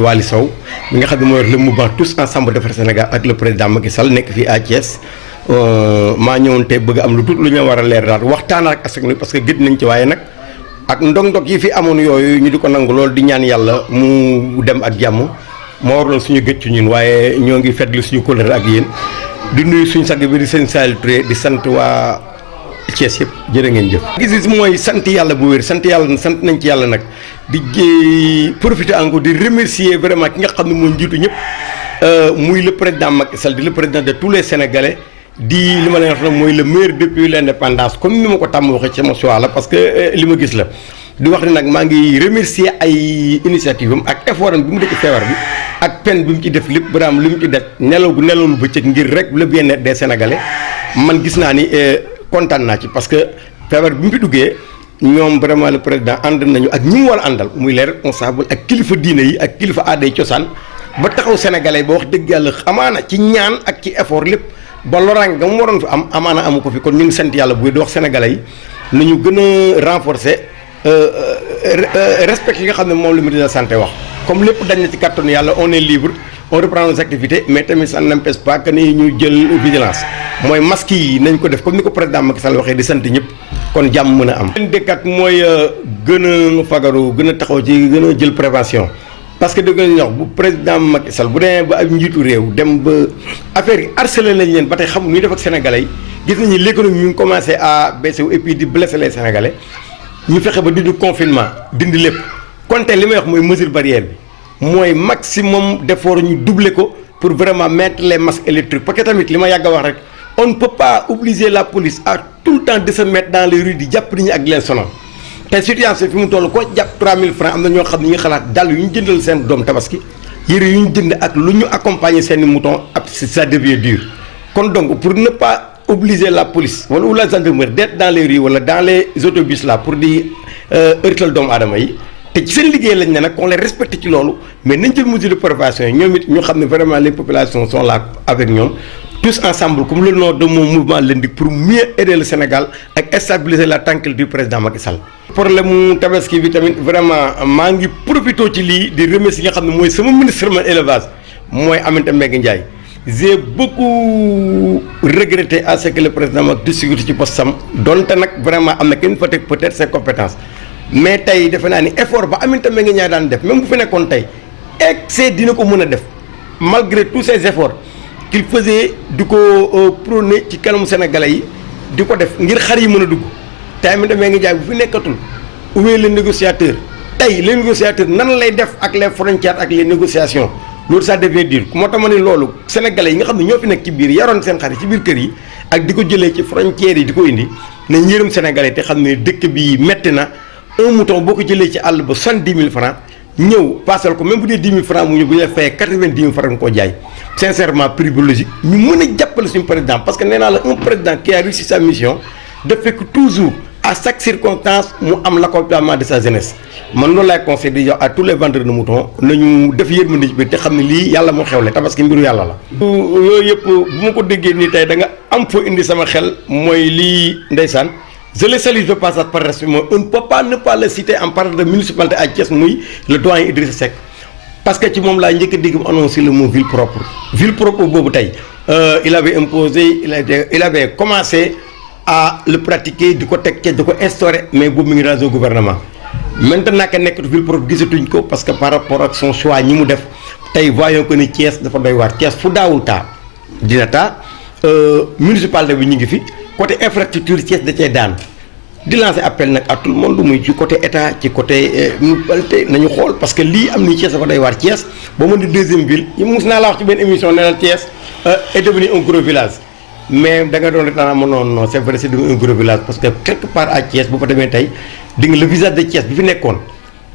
Waly Sow mi nga xam ne moo yor le mouvement tous ensemble defar Sénégal ak le président Macky Sall nekk fii à Thiès maa ñëwoon tey bëgg am lu tuut lu ñu war a leer daal waxtaan ak askan wi parce que gëj nañ ci waaye nag ak ndog-ndog yi fi amoon yooyu ñu di ko nangu loolu di ñaan yàlla mu dem ak jàmm moo waraloon suñu gëj ci ñun waaye ñoo ngi fetli suñu kóllëre ak yéen di nuyu suñu sag bi di sëñ Saliou Touré di sant waa Thiès yëpp jërë ngeen jëf. gis mooy sant yàlla bu wér sant yàlla sant nañ ci yàlla nag di profiter encore di remercier vraiment ki nga xam ne moo njiitu ñëpp muy le président Macky Sall di le président de tous les Sénégalais di li ma leen wax nag mooy le meilleur depuis l'indépendance comme ni ma ko tàmm waxee sama choix la parce que li ma gis la di wax ne nag maa ngi remercier ay initiative am ak effort am bi mu def ci feebar bi ak peine bi mu ci def lépp vraiment li mu ci def nelawul bëccëg ngir rek le bien-être des Sénégalais man gis naa ni kontaan naa ci parce que feebar bi mu fi duggee ñoom vraiment le président ànd nañu ak ñi mu war a àndal muy les responsables ak kilifa diine yi ak kilifa aaday cosaan ba taxaw sénégalais ba wax dëgg yàlla amaana ci ñaan ak ci effort lépp ba loraange nga mu waroon fi am amaana amu ko fi kon ñu ngi sant yàlla bu di wax sénégalais yi nañu gën a renforcer respect yi nga xam ne moom la ministre de la santé wax comme lépp dañ na ci kàttanu yàlla on est libre on reprend nos activités mais tamit ça n'empêche pas que ni ñu jël vigilance mooy masque yi nañ ko def comme ni ko président Macky Sall waxee di sant ñëpp kon jàmm mën a am. leen dëkkat mooy gën a fagaru gën a taxaw ci gën a jël prévention parce que dëgg la ñuy wax bu président Macky Sall bu demee ba ab njiitu réew dem ba affaire yi harcelé nañ leen ba tey xamul nu ñuy def ak sénégalais yi gis nañu l'économie ñu ngi commencé à baisser et puis di blesser les sénégalais ñu fexe ba dindi confinement dindi lépp kon tey li may wax mooy mesure barrière bi. mooy maximum d'effort ñu doubler ko pour vraiment mettre les masques électriques parce que tamit li ma yàgg a wax rek on ne peut pas obliger la police à tout le temps de se mettre dans les rues di jàpp nit ñi ak leen sonal te situation fi mu toll koo jàpp 3000 francs am na ñoo xam ne ñu ngi xalaat dàll yu ñu jëndal seen doom tabaski yére yu ñu jënd ak lu ñu accompagner seen i mouton ab ça devient dur kon donc pour ne pas obliger la police wala ou la gendarmerie d'être dans les rues wala dans les autobus là pour di heurtal doomu aadama yi te ci seen liggéey lañ ne nag qu'on les respecte ci loolu mais nañ jël mesure de prévention yi ñoom it ñu xam ne vraiment les populations sont là avec ñoom tous ensemble comme le nom de mon mouvement l'indique pour mieux aider le Sénégal ak stabiliser la tranquillité du président Macky Sall. problème mu tabaski bi tamit vraiment maa ngi profité ci lii di remercier nga xam ne mooy sama ministre man élevage mooy Aminata Mbengue Ndiaye j'ai beaucoup regretté à ce que le président Macky distribué ci poste sam donte nag vraiment am na kenn fa teg peut-être ses compétences. mais tey defe naa ni effort ba Aminata Mbengue Ndiaye daan def même bu fi nekkoon tey excès dina ko mën a def malgré tous ces efforts qu'il faisait di ko prôné ci kanamu sénégalais yi di ko def ngir xar yi mën a dugg te Aminata Mbengue Ndiaye bu fi nekkatul où est le négociateur tey les négociateurs nan lay def ak les frontières ak les négociations loolu ça devient dur moo tax ma ne loolu sénégalais yi nga xam ne ñoo fi nekk ci biir yaroon seen xar yi ci biir kër yi ak di ko jëlee ci frontières yi di ko indi nañ yërëm sénégalais te xam ne dëkk bi metti na. un mouton boo ko jëlee ci àll ba 70 000 francs ñëw paasal ko même bu dee 10 000 francs mu ñëw bu ñu la fayee 90 000 francs nga koo jaay sincèrement prix bu logique ñu mën a jàppale suñu président parce que nee naa la un président qui a réussi sa mission de fekk toujours à chaque circonstance mu am l'accompagnement de sa jeunesse man loolu laay conseillé di jox à tous les vendeurs de moutons nañu def yërmande ci biir te xam ne lii yàlla moo xewle tabaski mbiru yàlla la. yooyu yëpp bu ma ko déggee nii tey da nga am foo indi sama xel mooy lii ndeysaan. Je le salue de passage par respect, mais on ne peut pas ne pas le citer en parlant de municipalité à Thiès muy le doyen Idrissa Seck parce que ci moom laa njëkk a dégg mu annoncé le mot ville propre boobu tey il avait imposé il avait commencé à le pratiquer di ko teg Thiès di ko instaurer mais boobu mi ngi dans un gouvernement maintenant que nekkatu ville propre gisatuñ ko parce que par rapport ak son choix ñi mu def tey voyons que ni Thiès dafa doy waar Thiès fu daawul taa dina taa municipalité bi ñu ngi fi. côté infrastructure Thiès da cee daan di lancer appel nag à tout le monde muy ci côté état ci côté municipalité nañu xool parce que lii am ni Thiès dafa doy waar Thiès boo mën di deuxième ville yi mus naa la wax ci benn émission nee na Thiès est devenu un gros village mais da nga doon rek daanaka non c'est vrai c'est devenu un gros village parce que quelque part à Thiès bu fa demee tey di nga le visage de Thiès bi fi nekkoon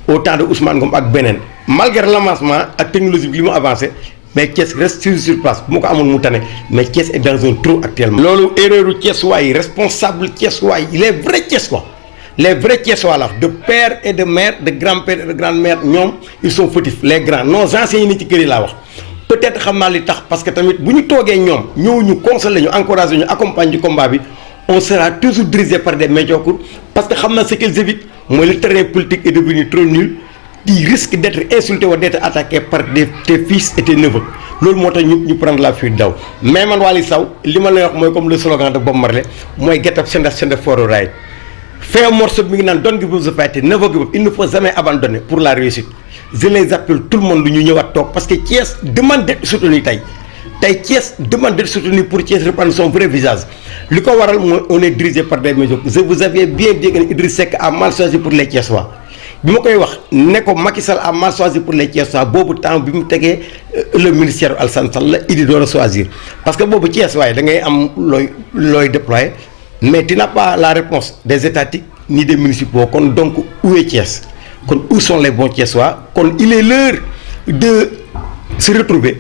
au temps de Ousmane Ngom ak beneen malgré l'avancement ak technologie bi li mu avancé. mais Thiès reste sur place bu ma ko amoon mu tane mais Thiès est dans un trou actuellement. loolu erreur u Thiessois yi responsable Thiessois yi les vrais Thiessois la de père et de mère de grand-père et de grand-mère ñoom ils sont fautifs les grands nos anciens yi ni ci kër yi laa wax. peut-être xam naa li tax parce que tamit bu ñu toogee ñoom ñëw ñu consoler ñu encourager ñu accompagner ci combat bi on sera toujours dirigé par des médiocres parce que xam naa ce qu'ils évitent mooy le terrain politique est devenu trop nul. tu risques d'être insulté ou d'être attaqué par tes fils et tes neveux loolu moo tax ñu prendre la fuite daw mais man Wally Sow li ma lay wax mooy comme le slogan de Bob Marley mooy get up stand up for a right fait un morceau bi ngi naan don't give up the fight never give up il ne faut jamais abandonner pour la réussite je les appelle tout le monde lu ñu ñëwaat toog parce que Thiès demande d'être soutenu tey Thiès demande d'être soutenu pour Thiès reprendre son vrai visage li ko waral mooy on est dirigé par des médiocres vous avez bien dit que Idriss Seck a mal choisi pour les Thiessois bi ma koy wax ne ko Macky Sall a mal choisi pour les Thiessois boobu temps bi mu tegee le ministère Alassane Sall la Idi door a choisir parce que boobu Thiès waaye da ngay am looy déployer mais tu n'as pas la réponse des étatiques ni des municipaux kon donc où est Thiès kon où sont les bons Thiessois kon il est l'heure de se retrouver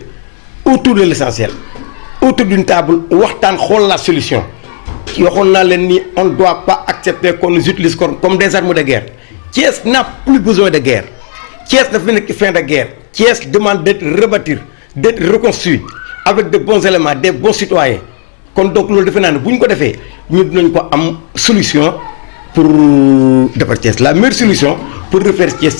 autour de l'essentiel autour d'une table waxtaan xool la solution waxoon naa leen ni on ne doit pas accepter qu'on nous utilise comme des armes de guerre Thiès n'a plus besoin de guerre Thiès dafa nekk fin de guerre Thiès demande d'être rebâti d'être reconstruit avec de bons éléments des bons citoyens kon donc loolu defe naa ne bu ñu ko defee ñu dinañ ko am solution pour defar Thiès la meilleure solution pour refaire Thiès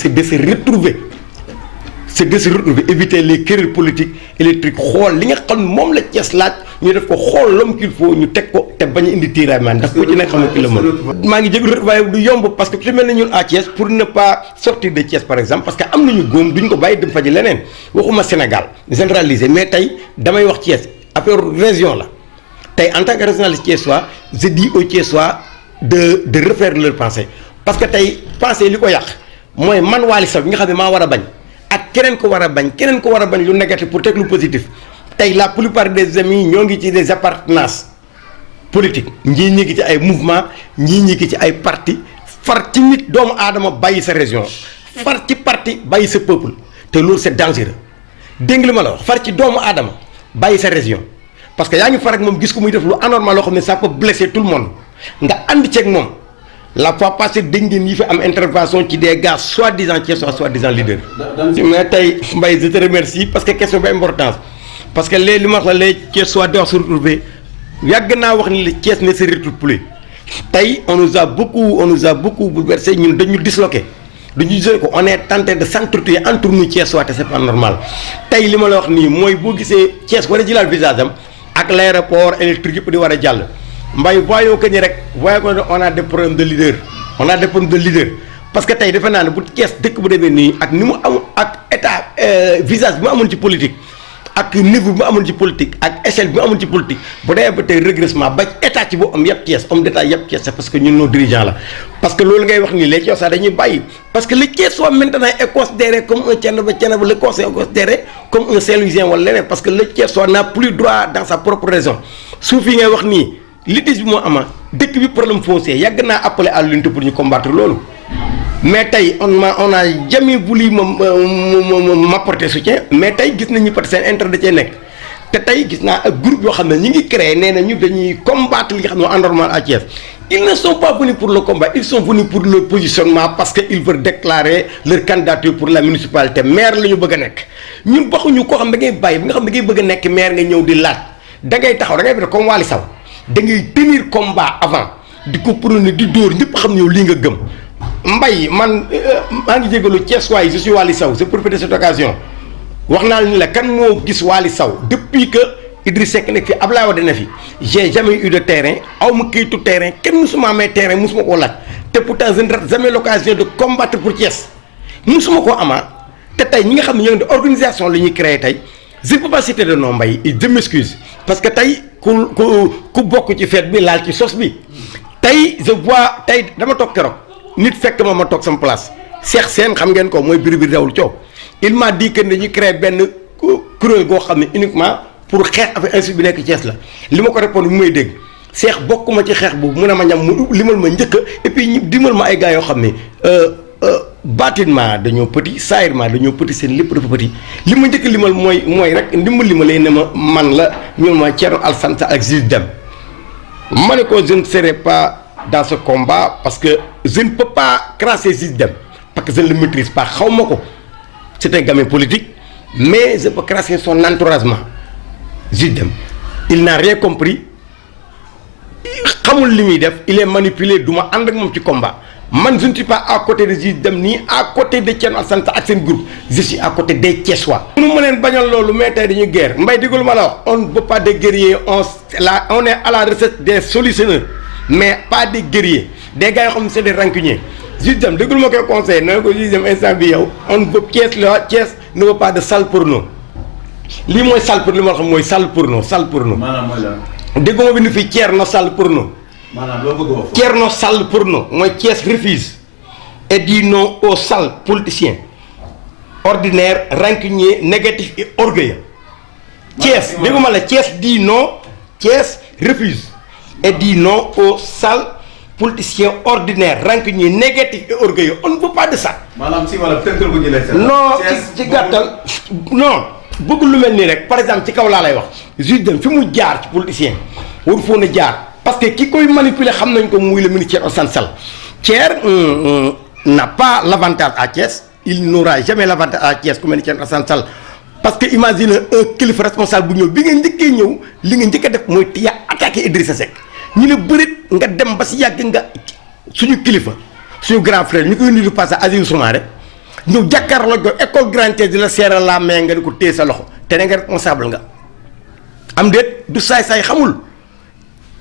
c'est de se retrouver éviter les querelles politiques électriques xool li nga xam ne moom la Thiès laaj ñu def ko xool l'homme qu'il faut ñu teg ko te bañ a indi tiraillement ndax ku ci nekk xam nga ki la mën maa ngi jégalu waaye du yomb parce que ku ci mel ne ñun à Thiès pour ne pas sortir de Thiès par exemple parce que am nañu góom duñ ko bàyyi dem faji leneen waxuma Sénégal généralisé mais tey damay wax Thiès affaire région la tey en tant que régionaliste thiessois je dis aux Thiessois de refaire leur pensée parce que tey pensée li ko yàq mooy man Wally Sow bi nga xam ne maa war a bañ ak keneen ko war a bañ lu négatif pour teg lu positif tey la plupart des amis ñoo ngi ci des appartenances politiques ñii ñi ngi ci ay mouvement ñii ñi ngi ci ay parti far ci nit doomu aadama bàyyi sa région far ci parti bàyyi sa peuple te loolu c'est dangereux dégg li ma la wax far ci doomu aadama bàyyi sa région parce que yaa ngi far ak moom gis ko muy def lu anormal loo xam ne ça peut blesser tout le monde nga ànd ceeg moom la fois passée dégg ngeen yi fi am intervention ci des gars soi-disant Thiessois soi-disant leader mais tey Mbaye je te remercie parce que question bi importance parce que léegi li ma wax la les Thiessois doivent se retrouver yàgg naa wax ni le Thiès ne se retrouve plus tey on nous a beaucoup bouleversé ñun dañu disloqué ko on est tenté de s'entretuer entre nous Thiessois te c'est pas normal tey li ma la wax nii mooy boo gisee Thiès war a jëlaat visage am ak l'aéroport électrique yëpp di war a jàll Mbaye voyons que ni rek voyons que on a des problèmes de leader parce que tey defe naa ne bu Thiès dëkk bu demee nii ak ni mu am ak état visage bi mu amoon ci politique ak niveau bi mu amoon ci politique ak échelle bi mu amoon ci politique bu dee ba tey régressement ba état ci boo am yëpp Thiès homme d'état yëpp Thiès c'est parce que ñun nos dirigeants la parce que loolu ngay wax nii les Thiessois dañuy bàyyi parce que le Thiessois maintenant est considéré comme un Thiénaba le conseil est considéré comme un Saint-Louisien wala leneen parce que le Thiessois n'a plus droit dans sa propre région suuf yi ngay wax nii litige bi moo ama dëkk bi problème foncier yàgg naa appelé à l'unité pour ñu combattre loolu mais tey on a jamais voulu m'apporter soutien mais tey gis nañu peut-être seen intérêt da cee nekk te tey gis naa ak groupe yoo xam ne ñi ngi créé nee na ñu dañuy combattre li nga xam ne anormal à Thiès ils ne sont pas venus pour le combat ils sont venus pour le positionnement parce que ils veulent déclarer leur candidature pour la municipalité maire la ñu bëgg a nekk ñun baxuñu koo xam da ngay bàyyi bi nga xam da ngay bëgg a nekk maire nga ñëw di laaj da ngay taxaw da ngay def comme Wally Sow da ngay tenir combat avant di ko prôner di dóor ñëpp xam ne yow lii nga gëm Mbaye man maa ngi jégalu Thiès waay je suis Wally Sow c'est pour profiter de cette occasion wax naa ni la kan moo gis Wally Sow depuis que Idriss Seck nekk fi Abdoulaye Wade na fi j'ai jamais eu de terrain aw ma kayitu terrain kenn musuma amee terrain musuma koo laaj te pourtant je ne rate jamais l'occasion de combattre pour Thiès musuma koo amaa te tey ñi nga xam ne ñoo ngi di organisation la ñuy créé tey je ne peux pas citer de nom Mbaye je m'excuse parce que tey ku bokk ci fête bi laal ci sos bi tey je vois tey dama toog keroog nit fekk ma toog sama place Cheikh Sène xam ngeen ko mooy biir dawul coow il m'a dit que dañuy créer benn kuréel goo xam ne uniquement pour xeex affaire institut bi nekk Thiès la li ma ko répondre bu may dégg Cheikh bokkuma ci xeex boobu mun a ma ñam mu limal ma njëkk et puis ñu dimal ma ay gars yoo xam ne bâtiment dañoo petit saayirement dañoo petit seen lépp dafa petit li ma njëkk limal mooy rek ndimbal li ma lay ne ma man la ñun ma Thierno Alassane Sall ak Ziz Dem ma ne ko je ne serai pas dans ce combat parce que je ne peux pas crasser Ziz Dem parce que je ne le maîtrise pas xaw ma ko c'est un gamin politique mais je peux crasser son entouragement Ziz Dem il n'a rien compris xamul li muy def il est manipulé du ma ànd ak moom ci combat man je ne suis pas à côté de Juge Dème nii à côté de Thierno Alassane Sall ak seen groupe je suis à côté des Thiessois. mënu ma leen bañal loolu mais tey dañu guerre mbay digul ma la wax on ne veut pas des guerriers on est à la recette des solutionneurs mais pas des guerriers des gars yoo xam ne c'est des rancuniers. Juge Dème déglu ma koy conseillé na ko Juge Dème instant bi yow on veut Thiès la Thiès ne veut pas de sale porno lii mooy sale pour li ma xam mooy sale porno sale porno. maanaam mooy lan. dégg nga bi nu fi Thierno Sall porno. maanaam loo bëgg a wax. Thierno Sall porno mooy Thiès refuse et dit non aux sales politiciens ordinaires rancuniers négatifs et orgueilleux. Thiès déggu ma la Thiès dit non Thiès refuse et dit non aux sales politiciens ordinaires rancuniers négatifs et orgueilleux on ne veut pas de ça. maanaam si wala tënkal ko jëlee. non ci gàttal non bëgg lu mel nii rek par exemple ci kaw laa lay wax Juge Dème fi mu jaar ci politicien waru foon a jaar parce que ki koy manipuler xam nañ ko muy le ministre Alassane Sall. Thierno n'a pas l'avantage à Thiès il n'aura jamais l'avantage à Thiès ku mel ni Thierno Alassane Sall parce que imagine un kilifa responsable bu ñëw bi nga njëkkee ñëw li nga njëkk a def mooy yaa attaqué Idrissa Seck ñu ne bërit nga dem ba si yàgg nga suñu kilifa suñu grand frère ñu koy nuyu passé Aziz Soumaré ñëw jàkkaarloo ak école Grand Thiès di la seeral la main nga di ko téye sa loxo te ne nga responsable nga am déet du saay-saay xamul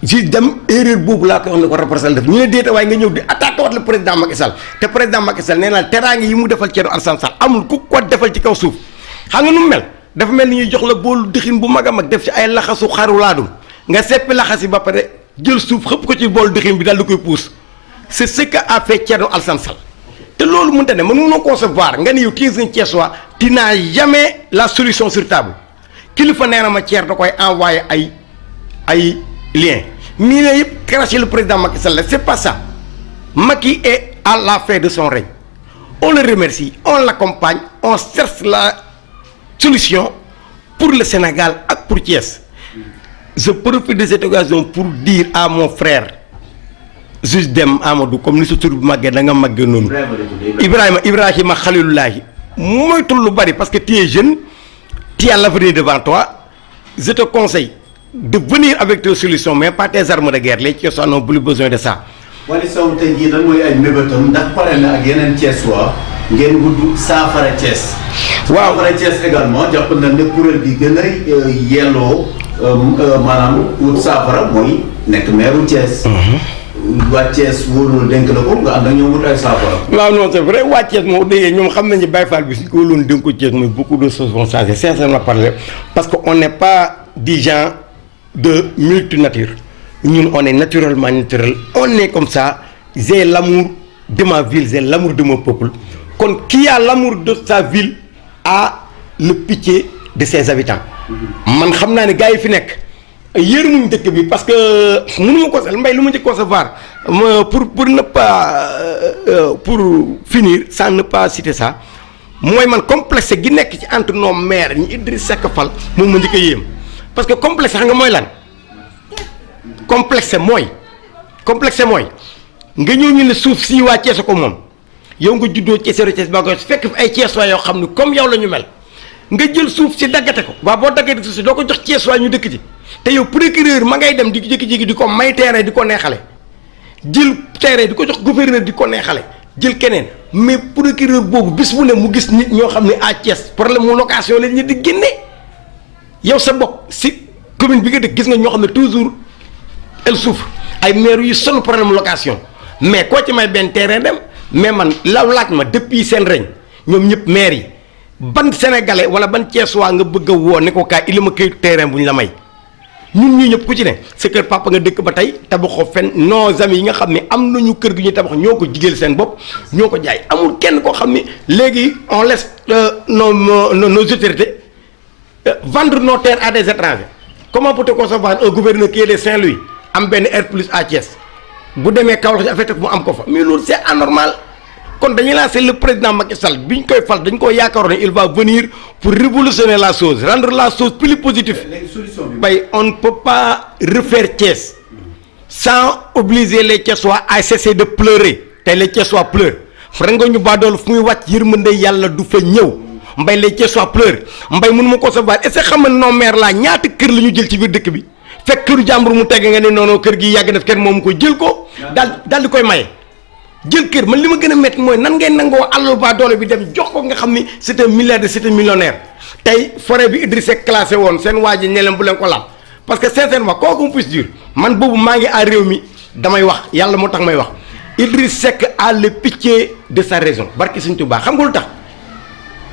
Juge Dème erreur boobu laa ko wax ne ko représenté def ñu ne déeta waaye nga ñëw di attaqué wat le président Macky Sall te président Macky Sall nee naa teraange yi mu defal Thierno Alassane Sall amul ku ko defal ci kaw suuf xam nga nu mu mel dafa mel ni ñuy jox la boolu dëxin bu mag a mag def ci ay laxasu xaru laadum nga seppi laxas yi ba pare jël suuf xëpp ko ci boolu dëxin bi daal di koy puus c'est ce que a fait Thierno Alassane Sall te loolu mënta ne mënunoo concevoir nga ni yow kii un Thiessois tu n'as jamais la solution sur table kilifa nee na ma Thierno da koy envoyé ay lien mii ne yëpp craché le président Macky Sall c'est pas ça Macky est à la fin de son règne on le remercie on l'accompagne on cherche la solution pour le Sénégal ak pour Thiès je profite de cette occasion pour dire à mon frère Juge Dème Amadou comme ni sa tur bi màggee da nga màggee noonu Ibrahima Khalilullahi moytul lu bari parce que tu es jeune tu as l'avenir devant toi je te conseille de venir avec tes solutions mais pas tes armes de guerre les Thiessois n'ont plus besoin de ça. Waly Sow tey jii lan mooy ay mébétam ndax pare na ak yeneen Thiessois ngeen gudd saafara Thiès. waaw saafara Thiès également jàpp na ne kuréel bi gën a yelloo maanaam wut saafara mooy nekk maire Thiès. waa Thiès wóolul dénk la ko nga ànd ak ñoom wut ay saafara. waaw non c'est vrai waa Thiès moo déggee ñoom xam nañu Baye Fall bi suñ ko wóoloon dénk ko Thiès mooy beaucoup de choses vont changer sincèrement parler parce que on n'est pas des gens de multinature ñun on est naturellement naturel on est comme ça j'ai l'amour de ma ville j'ai l'amour de mon peuple kon qui a l'amour de sa ville a le pitié de ses habitants man xam naa ne gars yi fi nekk yërmuñ dëkk bi parce que mënu ma ko mbay lu ma ci concevoir pour ne pas pour finir sans ne pas citer ça mooy man complexe gi nekk ci entre nos maires ñi Idrissa Seck fal moom ma njëkk a yéem parce que complexe xam nga mooy lan complexe mooy nga ñëw ñu ne suuf si waa Thiès ko moom yow nga juddoo Thiès ba ko fekk fi ay Thiessois yoo xam ne comme yow la ñu mel nga jël suuf si daggate ko waaw boo daggate suuf si doo ko jox Thiessois ñu dëkk ci te yow procureur ma ngay dem di jékki-jékki di ko may terrain di ko neexale jël terrain di ko jox gouverneur di ko neexale jël keneen mais procureur boobu bis bu ne mu gis nit ñoo xam ne à Thiès problème mu location la ñu di génne yow sa bopp si commune bi nga dëkk gis nga ñoo xam ne toujours elle souffre ay maire yu sonn problème location mais koo ci may benn terrain dem mais man laaj ma depuis seen règne ñoom ñëpp maire yi ban sénégalais wala ban Thiessois nga bëgg a woo ne ko kaay il ma këyitu terrain bu ñu la may ñun ñii ñëpp ku ci ne sa kër papa nga dëkk ba tey tabaxoo fenn nos amis yi nga xam ne am nañu kër gi ñuy tabax ñoo ko jigéel seen bopp ñoo ko jaay amul kenn koo xam ne léegi on laisse nos autorités vendre nos terres à des étrangers comment peut-on concevoir un gouverneur qui est de Saint-Louis am benn air plus à Thiès bu demee Kaolack ci affecté mu am ko fa mais loolu c'est anormal kon dañuy lancer le président Macky Sall bi ñu koy fal dañ ko yaakaaroon ne il va venir pour révolutionner la chose rendre la chose plus positive bay on ne peut pas refaire Thiès sans obliger les Thiessois à cesser de pleurer tey les Thiessois pleurent nga ñu baadool fu muy wàcc yërmande yàlla du fa ñëw mbay les Thiessois pleurent mbay mënu ma ko savoir est-ce que xam nga non maire laa ñaata kër la ñu jël ci biir dëkk bi fekk këru jàmbur mu teg nga ne noonu kër gi yàgg na kenn moom ko jël ko daal di koy maye jël kër man li ma gën a métti mooy nan ngay nangoo àll ba doole bi dem jox ko nga xam ni c'est un milliardaire c'est un millionnaire tey forêt bi Idriss Seck classé woon seen waa ji ne leen bu leen ko laal parce que sincèrement quoi qu'on puisse dire man boobu maa ngi à réew mi damay wax yàlla moo tax may wax Idriss Seck a le pitié de sa raison barki Sëñ Tuubaa xam nga lu tax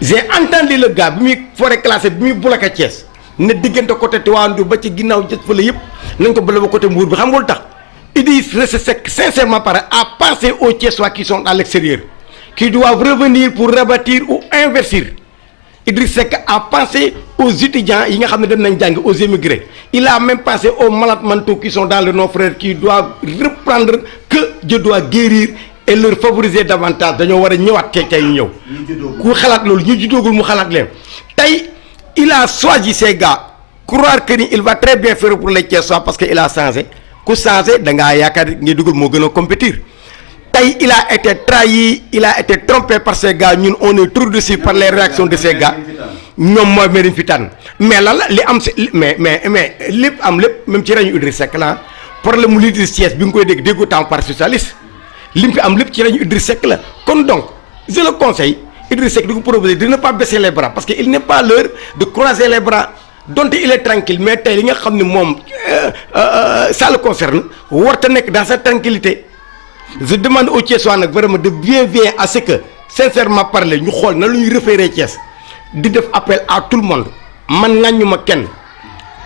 j'ai entendu le gars bi muy forêt classée bi muy bloqué Thiès ne diggante côté Tivaouane ba ci ginnaaw jët fële yëpp nañ ko bële ba côté Mbour bi xam nga lu tax Idriss Seck sincèrement par à penser aux Thiessois qui sont à l'extérieur qui doivent revenir pour rebâtir ou investir Idriss Seck a pensé aux étudiants yi nga xam ne dem nañ jàng aux émigrés il a même pensé aux malades mentaux qui sont dans le nos frères qui doivent reprendre que Dieu doit guérir et leur favoriser davantage dañoo war a ñëwaat tey ñu ñëw ku xalaat loolu ñu juddoogul mu xalaat leen tey il a choisi ces gars croire que ni il va très bien faire pour les Thiessois parce que il a changé ku changé da ngaa yaakaar ngi dugal moo gën a compétir tey il a été trahi il a été trompé par ces gars ñun on est trop déçus par les réactions de ces gars ñoom mooy mériñ fi tànn mais lan la li am si mais lépp am lépp même ci rañu Idriss Seck la problème mu Idriss Thiès bi nga koy déggu temps parti socialiste li mu fi am lépp ci rañu Idriss Seck la kon donc je le conseille Idriss Seck di ko proposer de ne pas baisser les bras parce que il n'est pas l'heure de croiser les bras donte il est tranquille mais tey li nga xam ne moom ça le concerne warta nekk dans sa tranquillité je demande aux Thiessois nag vraiment de bien veiller à ce que sincèrement parler ñu xool na lu ñuy référé Thiès di def appel à tout le monde man ŋàññu ma kenn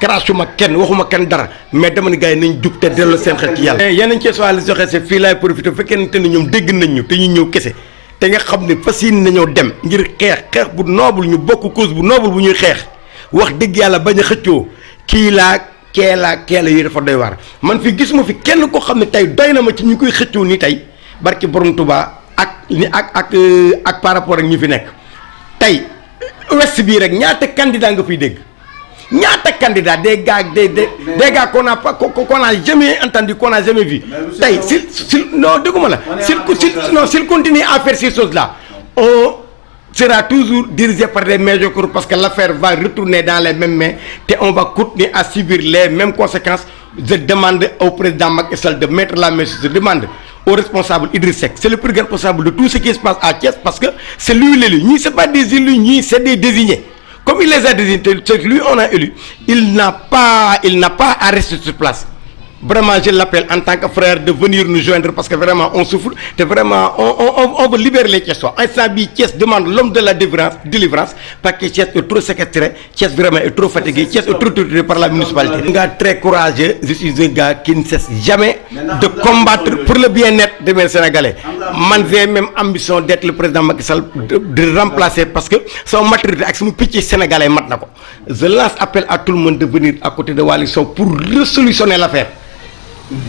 crachu ma kenn waxuma kenn dara mais dama ne gars yi nañ jug te delloo seen xel ci yàlla. yeneen Thiessois la joxe c'est fii laay profité fekkee ne ñoom dégg nañ ñu te ñu ñëw kese te nga xam ne fas yéene nañoo dem ngir xeex bu noble ñu bokk cause bu noble bu ñuy xeex wax dëgg yàlla bañ a xëccoo kii laa keela yi dafa doy waar man fi gisuma fi kenn koo xam ne tey doy na ma ci ñu koy xëccoo nii tey barki borom Touba ak par rapport ak ñi fi nekk tey ouest bii rek ñaata candidat nga fiy dégg ñaata candidat des gars qu'on a jamais entendu qu'on a jamais vu tey s'il non dégguma la s'il continue à faire ces choses là on sera toujours dirigé par des médiocres parce que l'affaire va retourner dans les mêmes mains et on va continuer à subir les mêmes conséquences. Je demande au président Macky Sall de mettre la main sur, je demande au responsable Idriss Seck, c'est le plus responsable de tout ce qui se passe à Thiès parce que c'est lui l'élu. Ni c'est pas des élus, ni c'est des désignés. Comme il les a désignés, c'est lui on a élu. Il n'a pas à rester sur place. Vraiment, je l'appelle en tant que frère de venir nous joindre parce que vraiment on souffre. Et vraiment, on veut libérer les Thiessois. Instant bi Thiès demande l'homme de la délivrance parce que Thiès est trop séquestré, Thiès vraiment est trop fatigué, Thiès est trop torturé par la municipalité. Un gars très courageux, je suis un gars qui ne cesse jamais de combattre pour le bien-être de mes Sénégalais. Man j'ai même ambition d'être le président Macky Sall, de remplacer parce que son maturité avec son petit Sénégalais maintenant. Je lance appel à tout le monde de venir à côté de Walisson pour resolutionner l'affaire.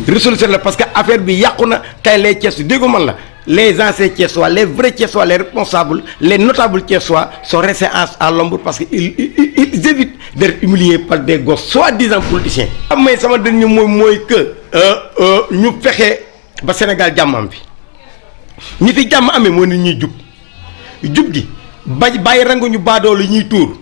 Résolution parce que affaire bi yàqu na tey les Thiessois déggu man la les anciens Thiessois les vrais Thiessois les responsables les notables Thiessois sont restés à l'ombre parce que ils évitent d'être humiliés par des gosses soi-disant politiciens. am may sama dernier mooy que ñu fexe ba Sénégal jàmm am fi ñi fi jàmm amee mooy nit ñuy jub gi bàyyi rango ñu baadoolu ñuy tuur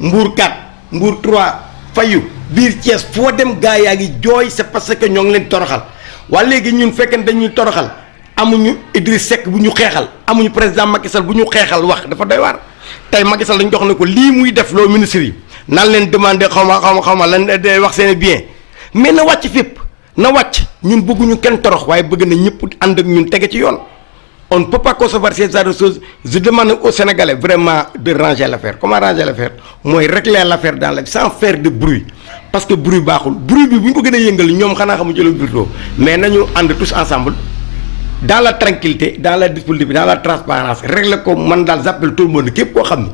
Mbour 4 Mbour 3 fayu biir Thiès foo dem gaa yaa ngi jooy c'est parce que ñoo ngi leen toroxal waa léegi ñun fekkee dañuy toroxal amuñu Idriss Seck bu ñu xeexal amuñu président Macky Sall bu ñu xeexal wax dafa doy waar tey Macky Sall dañu jox ne ko lii muy def loo ministre yi nan leen demander xaw ma lan day wax seen bien mais na wàcc fépp na wàcc ñun bëgguñu kenn torox waaye bëgg na ñëpp ànd ak ñun tege ci yoon on ne peut pas concevoir ces genres de choses je demande aux Sénégalais vraiment de ranger l'affaire comment ranger l'affaire mooy régler l'affaire dans la sans faire de bruit parce que bruit baaxul bruit bi bu ñu ko gën a yëngal ñoom xanaa xamu jëloon virtuo mais nañu ànd tous ensemble dans la tranquillité dans la disponibilité dans la transparence régler ko man daal j'appelle tout le monde képp koo xam ne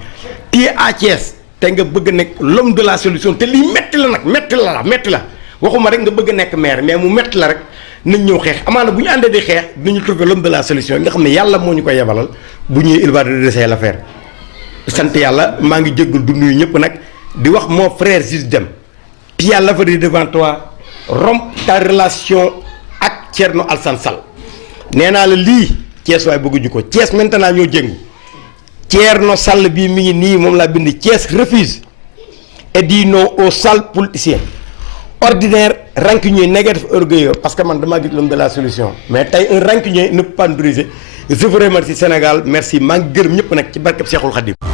kii à Thiès te nga bëgg a nekk l'homme de la solution te lii metti la nag metti la waxuma rek nga bëgg a nekk maire mais mu metti la rek nañ ñëw xeex amaana bu ñu àndee di xeex dinañu trouver l'homme de la solution nga xam ne yàlla moo ñu ko yebalal bu ñëwee il va redresser l'affaire sant yàlla maa ngi jéggul du nuyu ñëpp nag di wax mon frère Ziz Dème tu as l'avenir devant toi romps ta relation ak Thierno Alassane Sall nee naa la lii Thiès waay bëgguñu ko Thiès maintenant ñoo jéngu Thierno Sall bii mi ngi nii moom laa bind Thiès refuse et dit non aux sales politiciens ordinaire rancunier négatif orgueilleux parce que man damaa gis l'homme de la solution mais tey un rancunier ne peut pas nous diriger je vous remercie Sénégal merci maa ngi gërëm ñëpp nag ci barkeb Cheikhul Khadim